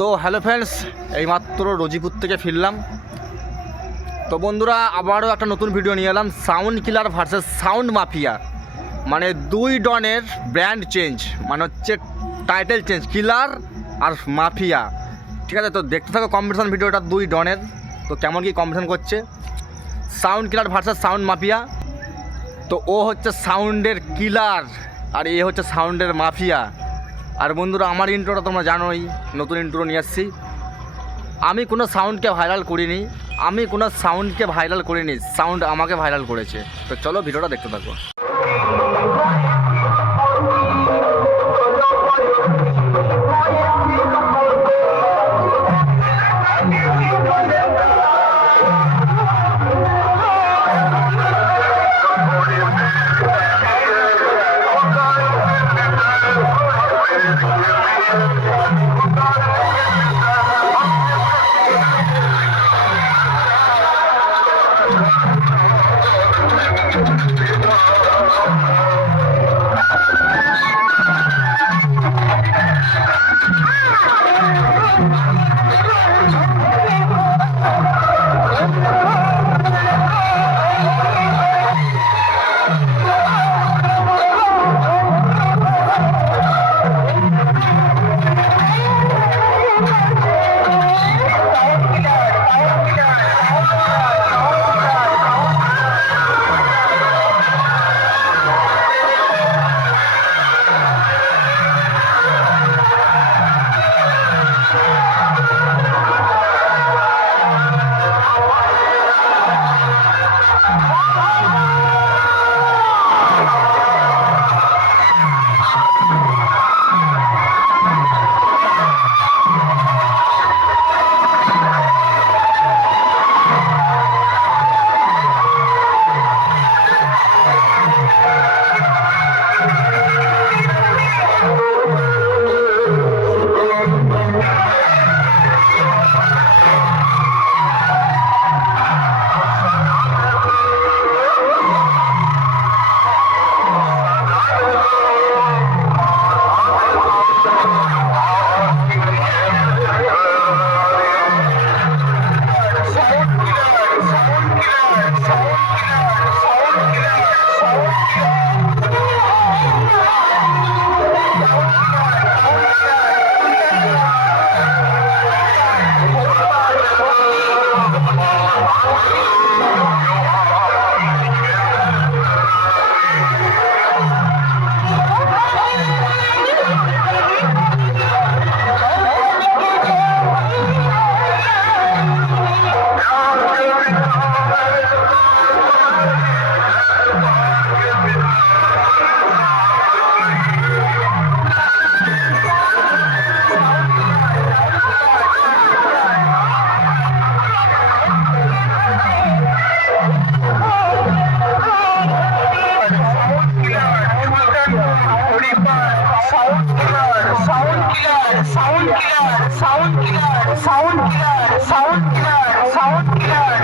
তো hello friends, এইমাত্র রোজিপুর থেকে ফিরলাম। তো বন্ধুরা, আবারও একটা নতুন ভিডিও নিয়ে এলাম sound killer versus sound mafia মানে দুই ডনের ব্র্যান্ড চেঞ্জ মানে হচ্ছে টাইটেল চেঞ্জ কিলার আর মাফিয়া ঠিক আছে, তো দেখতে থাকো কম্পিটিশন ভিডিওটা দুই ডনের। তো কেমন কি কম্পিটিশন করছে? Sound killer versus sound mafia তো ও হচ্ছে সাউন্ডের কিলার আর এ হচ্ছে সাউন্ডের মাফিয়া আর বন্ধুরা, আমার ইন্ট্রোটা তোমরা জানোই, নতুন ইন্ট্রো নিয়ে আসছি। আমি কোনো সাউন্ডকে ভাইরাল করিনি, আমি কোনো সাউন্ডকে ভাইরাল করিনি সাউন্ড আমাকে ভাইরাল করেছে। তো চলো ভিডিওটা দেখতে থাকো।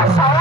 Sound